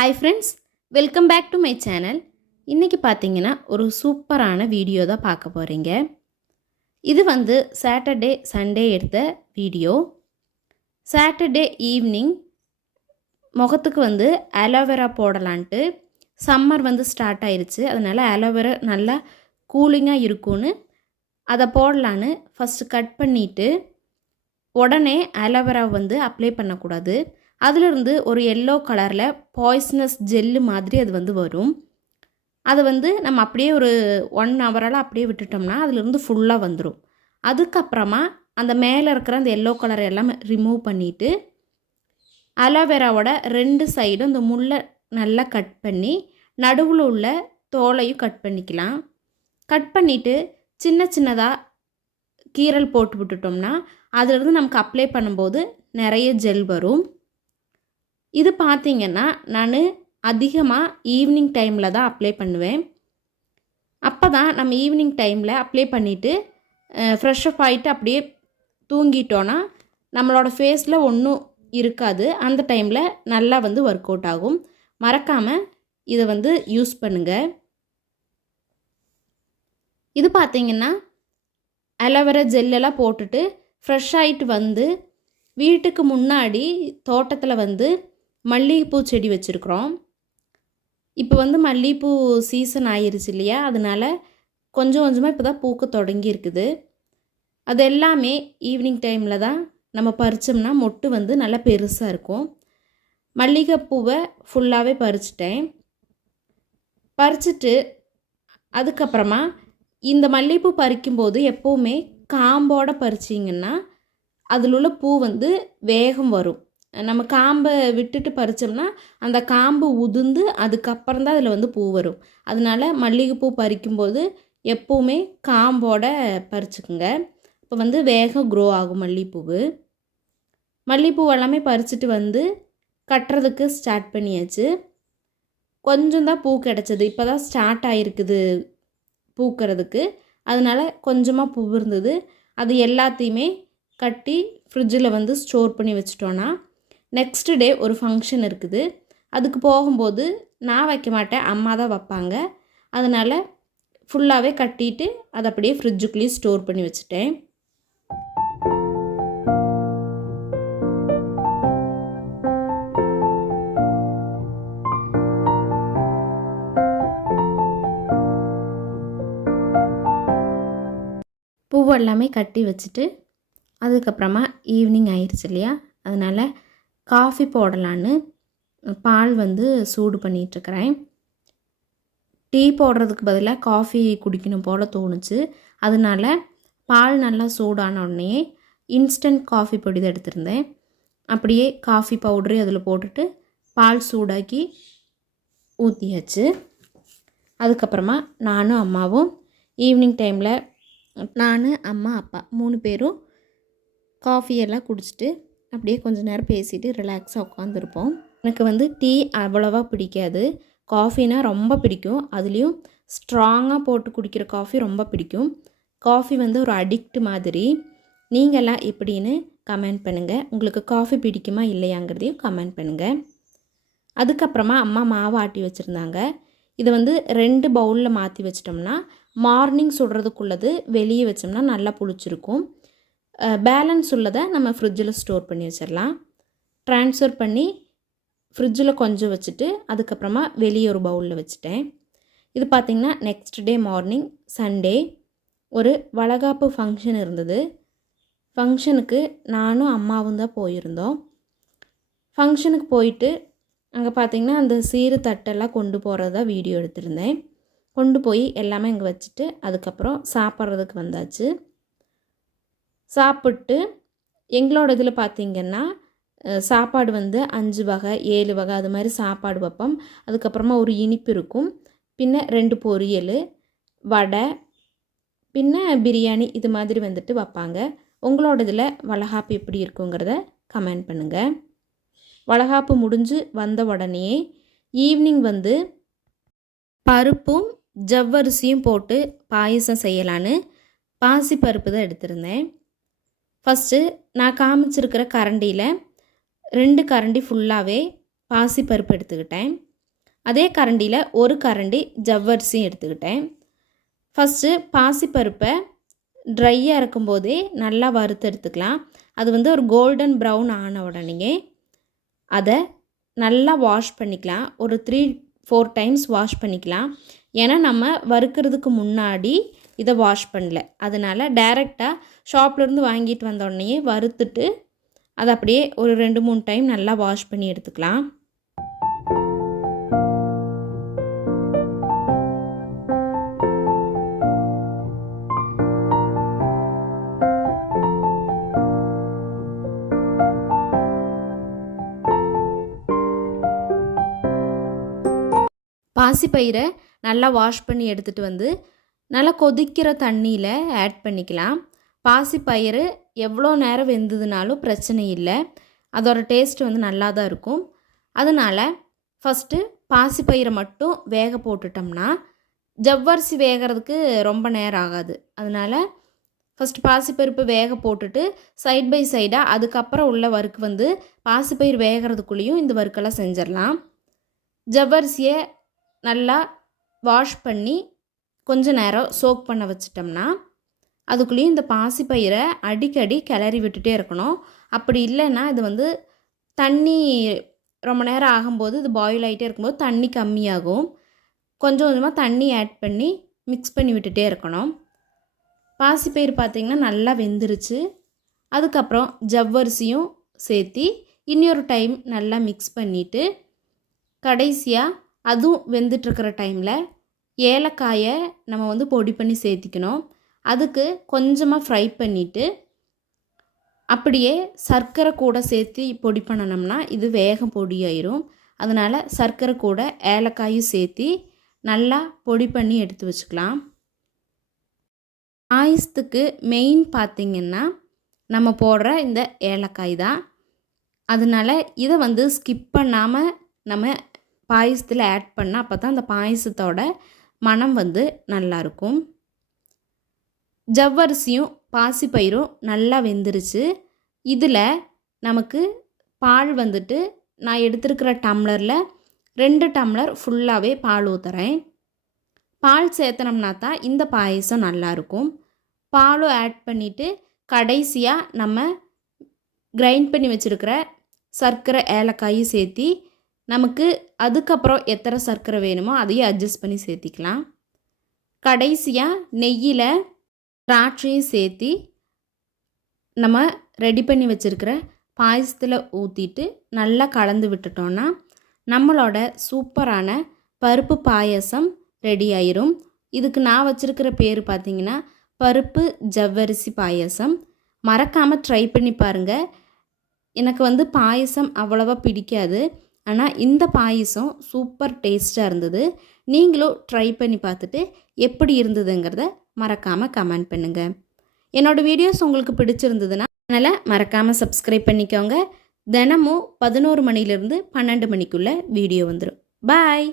Hi friends welcome back to my channel இன்றைக்கி பார்த்தீங்கன்னா ஒரு சூப்பரான வீடியோ தான் பார்க்க போகிறீங்க இது வந்து சாட்டர்டே சண்டே எடுத்த வீடியோ சாட்டர்டே ஈவினிங் முகத்துக்கு வந்து அலோவேரா போடலான்ட்டு சம்மர் வந்து ஸ்டார்ட் ஆயிடுச்சு அதனால் அலோவேரா நல்லா கூலிங்காக இருக்கும்னு அதை போடலான்னு ஃபஸ்ட்டு கட் பண்ணிவிட்டு உடனே அலோவேரா வந்து அப்ளை பண்ணக்கூடாது. அதிலிருந்து ஒரு எல்லோ கலரில் பாய்ஸ்னஸ் ஜெல்லு மாதிரி அது வந்து வரும். அதை வந்து நம்ம அப்படியே ஒரு ஒன் ஹவரால் அப்படியே விட்டுட்டோம்னா அதுலேருந்து ஃபுல்லாக வந்துடும் அதுக்கப்புறமா அந்த மேலே இருக்கிற அந்த எல்லோ கலர் எல்லாம் ரிமூவ் பண்ணிவிட்டு அலோவேராவோட ரெண்டு சைடும் இந்த முள்ளை நல்லா கட் பண்ணி நடுவில் உள்ள தோலையும் கட் பண்ணிக்கலாம். கட் பண்ணிவிட்டு சின்ன சின்னதாக கீரல் போட்டு விட்டுட்டோம்னா அதிலிருந்து நமக்கு அப்ளை பண்ணும்போது நிறைய ஜெல் வரும். இது பார்த்திங்கன்னா நான் அதிகமாக ஈவினிங் டைமில் தான் அப்ளை பண்ணுவேன். அப்போ தான் நம்ம ஈவினிங் டைமில் அப்ளை பண்ணிவிட்டு ஃப்ரெஷ் அப் ஆகிட்டு அப்படியே தூங்கிட்டோன்னா நம்மளோட ஃபேஸில் ஒன்றும் இருக்காது. அந்த டைமில் நல்லா வந்து ஒர்க் அவுட் ஆகும். மறக்காமல் இதை வந்து யூஸ் பண்ணுங்கள் இது பார்த்திங்கன்னா அலோவேரா ஜெல்லெல்லாம் போட்டுட்டு ஃப்ரெஷ் ஆகிட்டு வந்து வீட்டுக்கு முன்னாடி தோட்டத்தில் வந்து மல்லிகைப்பூ செடி வச்சுருக்குறோம். இப்போ வந்து மல்லிகைப்பூ சீசன் ஆயிருச்சு இல்லையா? அதனால் கொஞ்சம் கொஞ்சமாக இப்போ தான் பூக்க தொடங்கி இருக்குது. அது எல்லாமே ஈவினிங் டைமில் தான் நம்ம பறித்தோம்னா மொட்டு வந்து நல்லா பெருசாக இருக்கும். மல்லிகைப்பூவை ஃபுல்லாகவே பறிச்சிட்டேன். பறிச்சுட்டு அதுக்கப்புறமா இந்த மல்லிகைப்பூ பறிக்கும்போது எப்போவுமே காம்போடு பறிச்சிங்கன்னா அதில் உள்ள பூ வந்து வேகம் வரும். நம்ம காம்பை விட்டுட்டு பறித்தோம்னா அந்த காம்பு உதிர்ந்து அதுக்கப்புறம் தான் அதில் வந்து பூ வரும். அதனால மல்லிகைப்பூ பறிக்கும்போது எப்போவுமே காம்போட பறிச்சுக்குங்க. இப்போ வந்து வேகம் க்ரோ ஆகும் மல்லிகைப்பூவு. மல்லிகைப்பூ எல்லாமே பறிச்சுட்டு வந்து கட்டுறதுக்கு ஸ்டார்ட் பண்ணியாச்சு. கொஞ்சம் தான் பூ கிடச்சிது. இப்போ தான் ஸ்டார்ட் ஆகிருக்குது பூக்கிறதுக்கு. அதனால் கொஞ்சமாக பூ இருந்தது. அது எல்லாத்தையுமே கட்டி ஃப்ரிட்ஜில் வந்து ஸ்டோர் பண்ணி வச்சிட்டோன்னா நெக்ஸ்ட் டே ஒரு ஃபங்க்ஷன் இருக்குது. அதுக்கு போகும்போது நான் வைக்க மாட்டேன் அம்மா தான் வைப்பாங்க. அதனால் ஃபுல்லாகவே கட்டிட்டு அதை அப்படியே ஃப்ரிட்ஜுக்குள்ளேயே ஸ்டோர் பண்ணி வச்சுட்டேன். பூவெல்லாமே கட்டி வச்சுட்டு அதுக்கப்புறமா ஈவினிங் ஆயிடுச்சு இல்லையா? அதனால் காஃபி போடலான்னு பால் வந்து சூடு பண்ணிகிட்ருக்கிறேன் டீ போடுறதுக்கு பதிலாக காஃபி குடிக்கணும் போல் தோணுச்சு. அதனால பால் நல்லா சூடான உடனே இன்ஸ்டன்ட் காஃபி பொடி தான் எடுத்திருந்தேன். அப்படியே காஃபி பவுடரு அதில் போட்டுட்டு பால் சூடாக்கி ஊற்றியாச்சு அதுக்கப்புறமா நானும் அம்மாவும் ஈவினிங் டைமில் நான் அம்மா அப்பா மூணு பேரும் காஃபியெல்லாம் குடிச்சிட்டு அப்படியே கொஞ்ச நேரம் பேசிட்டு ரிலாக்ஸாக உட்காந்துருப்போம் எனக்கு வந்து டீ அவ்வளோவா பிடிக்காது. காஃபினா ரொம்ப பிடிக்கும். அதுலேயும் ஸ்ட்ராங்காக போட்டு குடிக்கிற காஃபி ரொம்ப பிடிக்கும். காஃபி வந்து ஒரு அடிக்ட் மாதிரி. நீங்களாம் எப்படின்னு கமெண்ட் பண்ணுங்கள் உங்களுக்கு காஃபி பிடிக்குமா இல்லையாங்கிறதையும் கமெண்ட் பண்ணுங்கள் அதுக்கப்புறமா அம்மா மாவு ஆட்டி வச்சுருந்தாங்க. இதை வந்து ரெண்டு பவுலில் மாற்றி வச்சிட்டோம்னா மார்னிங் சுடுறதுக்குள்ளது வெளியே வச்சோம்னா நல்லா புளிச்சிருக்கும். பேலன்ஸ் உள்ளதை நம்ம ஃப்ரிட்ஜில் ஸ்டோர் பண்ணி வச்சிடலாம் ட்ரான்ஸ்ஃபர் பண்ணி ஃப்ரிட்ஜில் கொஞ்சம் வச்சுட்டு அதுக்கப்புறமா வெளியே ஒரு பவுலில் வச்சுட்டேன். இது பார்த்திங்கன்னா நெக்ஸ்ட் டே மார்னிங் சண்டே ஒரு வளகாப்பு ஃபங்க்ஷன் இருந்தது. ஃபங்க்ஷனுக்கு நானும் அம்மாவும் தான் போயிருந்தோம். ஃபங்க்ஷனுக்கு போயிட்டு அங்கே பார்த்திங்கன்னா அந்த சீரு தட்டெல்லாம் கொண்டு போகிறதா வீடியோ எடுத்திருந்தேன். கொண்டு போய் எல்லாமே இங்கே வச்சுட்டு அதுக்கப்புறம் சாப்பிட்றதுக்கு வந்தாச்சு. சாப்பிட்டு எங்களோட இதில் பார்த்திங்கன்னா சாப்பாடு வந்து அஞ்சு வகை ஏழு வகை அது மாதிரி சாப்பாடு வைப்போம். அதுக்கப்புறமா ஒரு இனிப்பு இருக்கும். பின்ன ரெண்டு பொரியல் வடை பின்ன பிரியாணி இது மாதிரி வந்துட்டு வைப்பாங்க. உங்களோட இதில் வளகாப்பு எப்படி இருக்குங்கிறத கமெண்ட் பண்ணுங்கள் வளகாப்பு முடிஞ்சு வந்த உடனே ஈவினிங் வந்து பருப்பும் ஜவ்வரிசியும் போட்டு பாயசம் செய்யலான்னு பாசி பருப்பு தான் எடுத்திருந்தேன். ஃபஸ்ட்டு நான் காமிச்சிருக்கிற கரண்டியில் ரெண்டு கரண்டி ஃபுல்லாகவே பாசி பருப்பு எடுத்துக்கிட்டேன். அதே கரண்டியில் ஒரு கரண்டி ஜவ்வரிசியும் எடுத்துக்கிட்டேன். ஃபஸ்ட்டு பாசிப்பருப்பை ட்ரையாக இருக்கும்போதே நல்லா வறுத்து எடுத்துக்கலாம். அது வந்து ஒரு கோல்டன் ப்ரௌன் ஆன உடனே அதை நல்லா வாஷ் பண்ணிக்கலாம். ஒரு த்ரீ ஃபோர் டைம்ஸ் வாஷ் பண்ணிக்கலாம். ஏன்னா நம்ம வறுக்கிறதுக்கு முன்னாடி இதை வாஷ் பண்ணல. அதனால் டைரெக்டாக ஷாப்லேருந்து வாங்கிட்டு வந்த உடனே வறுத்துட்டு அதை அப்படியே ஒரு ரெண்டு மூணு டைம் நல்லா வாஷ் பண்ணி எடுத்துக்கலாம். பாசிப்பயிரை நல்லா வாஷ் பண்ணி எடுத்துகிட்டு வந்து நல்லா கொதிக்கிற தண்ணியில் ஆட் பண்ணிக்கலாம். பாசிப்பயிறு எவ்வளோ நேரம் வெந்ததுனாலும் பிரச்சனை இல்லை. அதோட டேஸ்ட் வந்து நல்லா தான் இருக்கும். அதனால் ஃபஸ்ட்டு பாசிப்பயிரை மட்டும் வேக போட்டுட்டோம்னா ஜவ்வரிசி வேகிறதுக்கு ரொம்ப நேரம் ஆகாது. அதனால் ஃபஸ்ட்டு பாசிப்பருப்பு வேக போட்டுட்டு சைட் பை சைடாக அதுக்கப்புறம் உள்ள வறுக்கு வந்து பாசிப்பயிர் வேகிறதுக்குள்ளேயும் இந்த வறுக்கெல்லாம் செஞ்சிடலாம். ஜவ்வரிசியை நல்லா வாஷ் பண்ணி கொஞ்ச நேரம் சோக் பண்ண வச்சிட்டோம்னா அதுக்குள்ளேயும் இந்த பாசிப்பயிரை அடிக்கடி கிளறி விட்டுட்டே இருக்கணும். அப்படி இல்லைன்னா இது வந்து தண்ணி ரொம்ப நேரம் ஆகும்போது இது பாயில் ஆகிட்டே இருக்கும்போது தண்ணி கம்மியாகும். கொஞ்சம் கொஞ்சமாக தண்ணி ஆட் பண்ணி மிக்ஸ் பண்ணி விட்டுட்டே இருக்கணும். பாசிப்பயிறு பார்த்திங்கன்னா நல்லா வெந்துருச்சு. அதுக்கப்புறம் ஜவ்வரிசியும் சேர்த்தி இன்னொரு டைம் நல்லா மிக்ஸ் பண்ணிவிட்டு கடைசியாக அதுவும் வெந்துட்டுருக்கிற டைமில் ஏலக்காயை நம்ம வந்து பொடி பண்ணி சேர்த்திக்கணும். அதுக்கு கொஞ்சமாக ஃப்ரை பண்ணிவிட்டு அப்படியே சர்க்கரை கூட சேர்த்து பொடி பண்ணணும்னா இது வேகம் பொடியாயிரும். அதனால் சர்க்கரை கூட ஏலக்காயும் சேர்த்து நல்லா பொடி பண்ணி எடுத்து வச்சுக்கலாம். பாயசத்துக்கு மெயின் பார்த்திங்கன்னா நம்ம போடுற இந்த ஏலக்காய் தான். அதனால் இதை வந்து ஸ்கிப் பண்ணாமல் நம்ம பாயசத்தில் ஆட் பண்ணால் அப்போ தான் அந்த பாயசத்தோட மனம் வந்து நல்லாயிருக்கும் ஜவ்வரிசியும் பாசிப்பயிரும் நல்லா வெந்துருச்சு. இதில் நமக்கு பால் வந்துட்டு நான் எடுத்துருக்கிற டம்ளரில் ரெண்டு டம்ளர் ஃபுல்லாகவே பால் ஊற்றுறேன் பால் சேர்த்தனம்னா தான் இந்த பாயசம் நல்லாயிருக்கும் பாலும் ஆட் பண்ணிவிட்டு கடைசியாக நம்ம கிரைண்ட் பண்ணி வச்சுருக்கிற சர்க்கரை ஏலக்காயும் சேர்த்தி நமக்கு அதுக்கப்புறம் எத்தனை சர்க்கரை வேணுமோ அதையும் அட்ஜஸ்ட் பண்ணி சேர்த்திக்கலாம். கடைசியாக நெய்யில் திராட்சையும் சேர்த்து நம்ம ரெடி பண்ணி வச்சுருக்கிற பாயசத்தில் ஊற்றிட்டு நல்லா கலந்து விட்டுட்டோன்னா நம்மளோட சூப்பரான பருப்பு பாயசம் ரெடி ஆயிரும். இதுக்கு நான் வச்சுருக்கிற பேர் பார்த்திங்கன்னா பருப்பு ஜவ்வரிசி பாயசம். மறக்காமல் ட்ரை பண்ணி பாருங்கள் எனக்கு வந்து பாயசம் அவ்வளோவா பிடிக்காது. ஆனால் இந்த பாயசம் சூப்பர் டேஸ்ட்டாக இருந்தது. நீங்களும் ட்ரை பண்ணி பார்த்துட்டு எப்படி இருந்ததுங்கிறத மறக்காமல் கமெண்ட் பண்ணுங்கள் என்னோடய வீடியோஸ் உங்களுக்கு பிடிச்சிருந்ததுன்னா அதனால் மறக்காமல் சப்ஸ்கிரைப் பண்ணிக்கோங்க. தினமும் பதினோரு மணிலேருந்து பன்னெண்டு மணிக்குள்ளே வீடியோ வந்துடும் பாய்